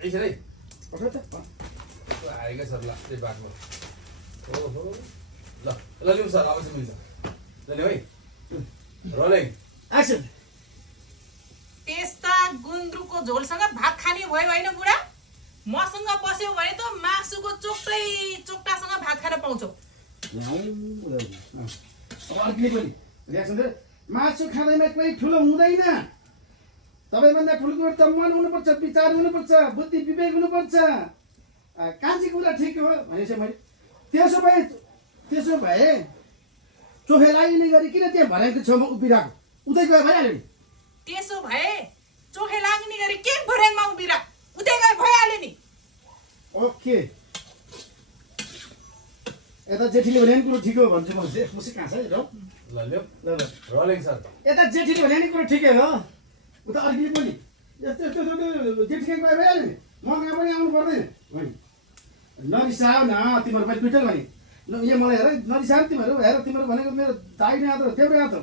एकछिन है पठाउ त आएगा सर ल त्यही बाटोमा ओहो ल ल लिउँ सर अवश्य मिल्छ ल लिउँ है रोलिङ एक्सन त्यस्ता गुन्द्रुकको झोलसँग भात खाने भयो होइन बुढा मसँग बस्यो भने त मासुको चोक्टासँग भात खान पाउँछौ अर्किने पनि रियाक्सन दे मासु खाँदैमा कोही ठुलो हुँदैन सबैभन्दा ठुलो कुरो त मन हुनुपर्छ विचार हुनुपर्छ बुद्धि विवेक हुनुपर्छ कान्छी कुरा ठिक हो भनेपछि मैले त्यसो भए चोखे लाग्ने गरी किन त्यहाँ भराइको छेउमा उभिरहेको उतै गयो भइहाल्यो नि त्यसो भए चोखे लाग्ने गरी के भर्याङमा उभिरा उतै गए भइहाल्यो नि ओके यता जेठीले भने कुरो ठिक हो भन्छु म मुसी कहाँ छ र ल लिउँ ल ल रोलिङ सर यता जेठीले भने कुरो ठिकै हो उता अर्किने पनि यस्तो जेठीकै गयो भइहाल्यो नि म कहाँ पनि आउनु पर्दैन भने नरिसाऊ न तिमीहरू पनि दुइटै भने यहाँ मलाई हेर नरिसाऊ तिमीहरू हेर तिमीहरू भनेको मेरो दाहिने हात हो देब्रे हात हो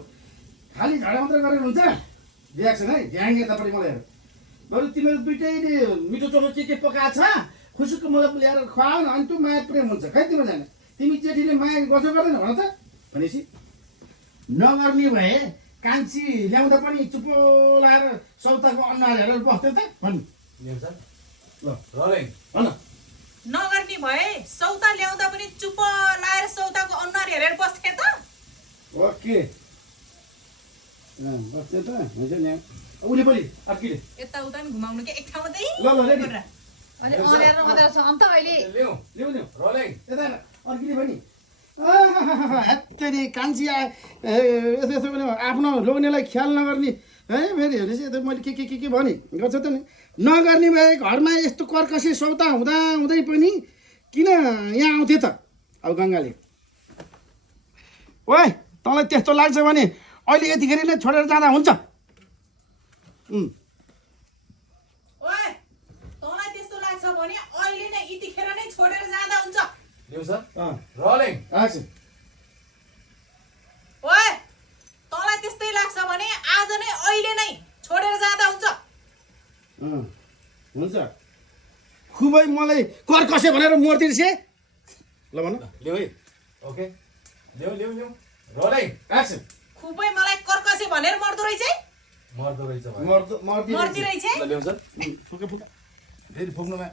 खालि झगडा मात्र गरेर हुन्छ रियाक्सन है ध्यान यतापट्टि मलाई हेर बरु तिमीहरू दुइटैले मिठो चोखो के पकाएको छ खुसीको मलाई ल्याएर खुवाऊ न अनि त्यो माया प्रेम हुन्छ खै तिम्रो जाने तिमी जेठीले माया गर्छौ गर्दैन भन त भनेपछि नगर्ने भए कान्छी ल्याउँदा पनि चुप्पो लाएर सौताको अनुहार हेरेर बस्थ्यो त भन्नु लिउँ सर ल रोलिङ भन नगर्ने भए सौता ल्याउँदा पनि चुप लाएर सौताको अनुहार हेरेर बस्थे त ओके बस्थ्यो त हुन्छ नि उसले पनि अर्किले यताउता नि घुमाउनु के एक ठाउँमा ल ल रेडी अनि अँध्यारो अँध्यारो छ अन्त अहिले लिउँ ल्याउ ल्याउ रोलिङ यता अर्किले पनि हेत्तेरी कान्छी यस्तो यस्तो भने आफ्नो लोग्नेलाई ख्याल नगर्ने है फेरि हेर्नुहोस् यता मैले के भने गर्छ त नि नगर्ने भए घरमा यस्तो कर्कसी सौता हुँदा हुँदै पनि किन यहाँ आउँथे त अब गङ्गाले ओए तँलाई त्यस्तो लाग्छ भने अहिले यतिखेर नै छोडेर जाँदा हुन्छ ओए तँलाई त्यस्तो लाग्छ भने अहिले नै यतिखेर नै छोडेर जाँदा हुन्छ लिउँ सर रोलिङ एक्सन ओए तँलाई त्यस्तै लाग्छ भने आज नै अहिले नै छोडेर जाँदा हुन्छ हुन्छ खुबै मलाई कर्कसे भनेर मर्दिर्से ल भन लिउँ है ओके लिउँ लिउँ लिउँ रोलिङ एक्सन खुबै मलाई कर्कसे भनेर मर्दो रहेछ है मर्दो रहेछ मर्दी रहेछ है ल लिउँ सर फुका फेरि फुक्नुमा